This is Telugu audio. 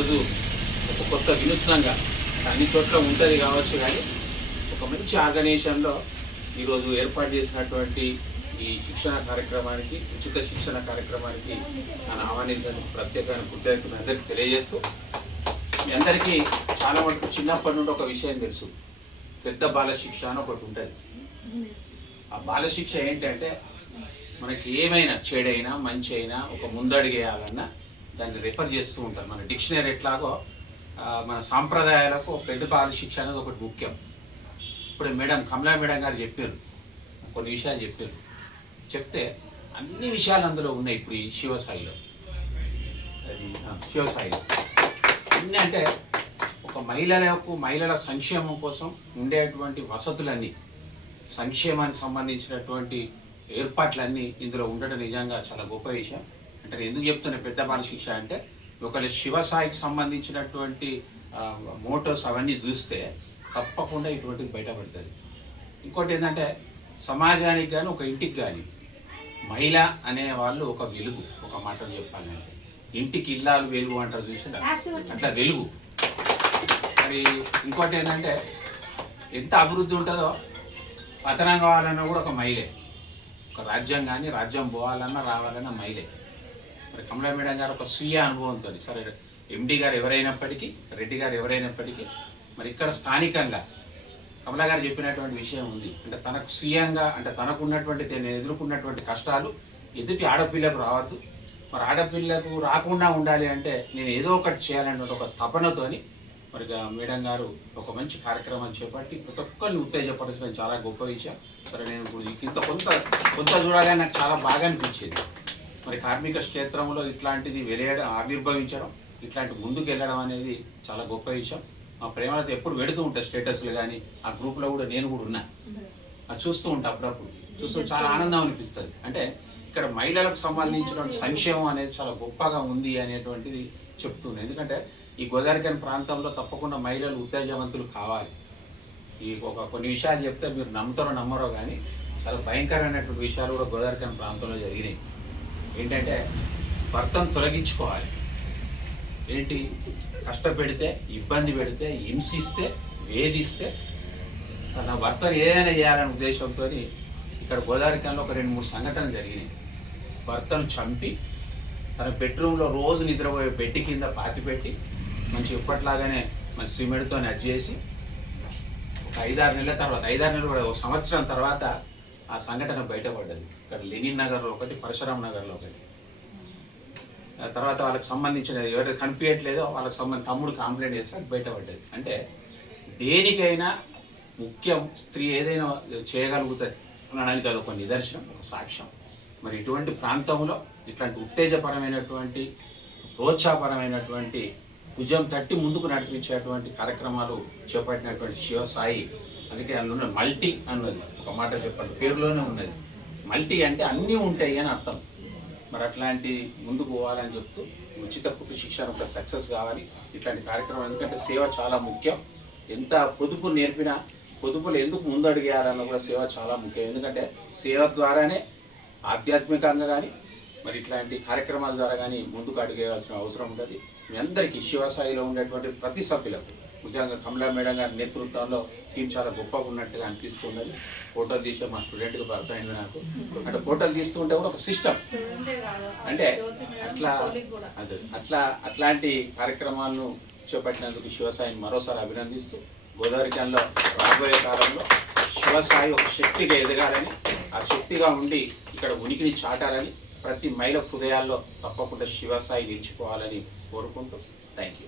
ఈరోజు ఒక కొత్త వినూత్నంగా అన్ని చోట్ల ఉంటుంది కావచ్చు, కానీ ఒక మంచి ఆర్గనైజేషన్లో ఈరోజు ఏర్పాటు చేసినటువంటి ఈ శిక్షణ కార్యక్రమానికి, ఉచిత శిక్షణ కార్యక్రమానికి నన్ను ఆహ్వానించినందుకు ప్రత్యేకమైన కృతజ్ఞతలు అందరికీ తెలియజేస్తూ, మీ అందరికీ చాలా మటుకు చిన్నప్పటి నుండి ఒక విషయం తెలుసు, పెద్ద బాలశిక్ష అని ఒకటి ఉంటుంది. ఆ బాలశిక్ష ఏంటంటే మనకి ఏమైనా చెడైనా మంచి అయినా ఒక ముందడిగేయాలన్నా దాన్ని రెఫర్ చేస్తూ ఉంటారు. మన డిక్షనరీ ఎట్లాగో మన సాంప్రదాయాలకు పెద్ద బాలశిక్ష అనేది ఒకటి ముఖ్యం. ఇప్పుడు మేడం కమలా మేడం గారు చెప్పారు, కొన్ని విషయాలు చెప్పారు. చెప్తే అన్ని విషయాలు అందులో ఉన్నాయి. ఇప్పుడు ఈ శివసాయిలో శివసాయిలో అన్నీ అంటే ఒక మహిళల సంక్షేమం కోసం ఉండేటువంటి వసతులన్నీ, సంక్షేమానికి సంబంధించినటువంటి ఏర్పాట్లన్నీ ఇందులో ఉండడం నిజంగా చాలా గొప్ప విషయం. అంటే నేను ఎందుకు చెప్తున్నా పెద్ద బాలశిక్ష అంటే, ఒకవేళ శివసాయికి సంబంధించినటువంటి మోటోస్ అవన్నీ చూస్తే తప్పకుండా ఇటువంటిది బయటపడుతుంది. ఇంకోటి ఏంటంటే సమాజానికి కానీ ఒక ఇంటికి కానీ మహిళ అనే వాళ్ళు ఒక వెలుగు. ఒక మాటలు చెప్పాలంటే ఇంటికి ఇల్లాలు వెలుగు అంటారు చూసారా, అట్లా వెలుగు. మరి ఇంకోటి ఏంటంటే ఎంత అభివృద్ధి ఉంటుందో పతనం కావాలన్నా కూడా ఒక మహిళే. ఒక రాజ్యం కానీ రాజ్యం పోవాలన్నా రావాలన్నా మహిళే. మరి కమలా మేడం గారు ఒక స్వీయ అనుభవంతో, సరే ఎండి గారు ఎవరైనప్పటికీ, రెడ్డి గారు ఎవరైనప్పటికీ, మరి ఇక్కడ స్థానికంగా కమలా గారు చెప్పినటువంటి విషయం ఉంది. అంటే తనకు స్వీయంగా, అంటే తనకు ఉన్నటువంటి నేను ఎదుర్కొన్నటువంటి కష్టాలు ఎదుటి ఆడపిల్లకు రావద్దు, మరి ఆడపిల్లకు రాకుండా ఉండాలి అంటే నేను ఏదో ఒకటి చేయాలనే ఒక తపనతోని మరి మేడం గారు ఒక మంచి కార్యక్రమాన్ని చేపట్టి ప్రతి ఒక్కరిని ఉత్తేజపరచడం చాలా గొప్ప విషయం. సరే నేను ఇప్పుడు కొంత చూడగానే నాకు చాలా బాగా అనిపించేది. మరి కార్మిక క్షేత్రంలో ఇట్లాంటిది ఆవిర్భవించడం, ఇట్లాంటి ముందుకు వెళ్ళడం అనేది చాలా గొప్ప విషయం. మా ప్రేమలతో ఎప్పుడు పెడుతూ ఉంటాయి స్టేటస్లు, కానీ ఆ గ్రూప్లో కూడా నేను కూడా ఉన్నా, అది చూస్తూ ఉంటా అప్పుడప్పుడు. చూస్తూ చాలా ఆనందం అనిపిస్తుంది. అంటే ఇక్కడ మహిళలకు సంబంధించినటువంటి సంక్షేమం అనేది చాలా గొప్పగా ఉంది అనేటువంటిది చెప్తుంది. ఎందుకంటే ఈ గోదావరిఖని ప్రాంతంలో తప్పకుండా మహిళలు ఉత్తేజవంతులు కావాలి. ఈ కొన్ని విషయాలు చెప్తే మీరు నమ్ముతారో నమ్మరో కానీ చాలా భయంకరమైనటువంటి విషయాలు కూడా గోదావరిఖని ప్రాంతంలో జరిగినాయి. ఏంటంటే భర్తను తొలగించుకోవాలి, ఏంటి కష్టపెడితే, ఇబ్బంది పెడితే, హింసిస్తే, వేధిస్తే తన భర్తను ఏదైనా చేయాలనే ఉద్దేశంతో ఇక్కడ గోదావరిఖనిలో ఒక 2-3 సంఘటనలు జరిగినాయి. భర్తను చంపి తన బెడ్రూమ్లో రోజు నిద్రపోయే బెడ్ కింద పాతిపెట్టి మంచి ఎప్పట్లాగానే మంచి సిమెంట్తో చేసి ఒక 5-6 నెలల తర్వాత, 5-6 నెలలు కూడా, 1 సంవత్సరం తర్వాత ఆ సంఘటన బయటపడ్డది. ఇక్కడ లెనిన్ నగర్లో ఒకటి, పరశురామ్ నగర్లో ఒకటి. తర్వాత వాళ్ళకి సంబంధించిన ఎవరైతే కనిపించట్లేదో వాళ్ళకి తమ్ముడు కంప్లైంట్ చేస్తే అది బయటపడ్డది. అంటే దేనికైనా ముఖ్యం స్త్రీ ఏదైనా చేయగలుగుతుంది అనడానికి అది ఒక నిదర్శనం, ఒక సాక్ష్యం. మరి ఇటువంటి ప్రాంతంలో ఇట్లాంటి ఉత్తేజపరమైనటువంటి, ప్రోత్సాహపరమైనటువంటి, భుజం తట్టి ముందుకు నడిపించేటువంటి కార్యక్రమాలు చేపట్టినటువంటి శివసాయి, అందుకే అందులో మల్టీ అన్నది ఒక మాట చెప్పండి, పేరులోనే ఉన్నది. మల్టీ అంటే అన్నీ ఉంటాయి అని అర్థం. మరి అట్లాంటి ముందుకు పోవాలని చెప్తూ ఉచిత కుట్టు శిక్షణ ఒక సక్సెస్ కావాలి ఇట్లాంటి కార్యక్రమం. ఎందుకంటే సేవ చాలా ముఖ్యం. ఎంత పొదుపు నేర్పినా పొదుపులు ఎందుకు ముందు అడిగేయాలన్న కూడా సేవ చాలా ముఖ్యం. ఎందుకంటే సేవ ద్వారానే ఆధ్యాత్మికంగా కానీ మరి ఇట్లాంటి కార్యక్రమాల ద్వారా కానీ ముందుకు అడిగేయాల్సిన అవసరం ఉంటుంది. మీ అందరికీ శివసాయిలో ఉండేటువంటి ప్రతి సభ్యులకు, ముఖ్యంగా కమలా మేడం గారి నేతృత్వంలో టీం చాలా గొప్పగా ఉన్నట్టుగా అనిపిస్తున్నది. ఫోటోలు తీసే మా స్టూడెంట్కి అర్థమైంది నాకు. అంటే ఫోటోలు తీస్తుంటే కూడా ఒక సిస్టమ్, అంటే అట్లాంటి కార్యక్రమాలను చేపట్టినందుకు శివసాయిని మరోసారి అభినందిస్తూ, గోదావరిఖనిలో రాబోయే కాలంలో శివసాయి ఒక శక్తిగా ఎదగాలని, ఆ శక్తిగా ఉండి ఇక్కడ ఉనికిని చాటాలని, ప్రతి మహిళ హృదయాల్లో తప్పకుండా శివసాయి నిలిచిపోవాలని కోరుకుంటూ థ్యాంక్ యూ.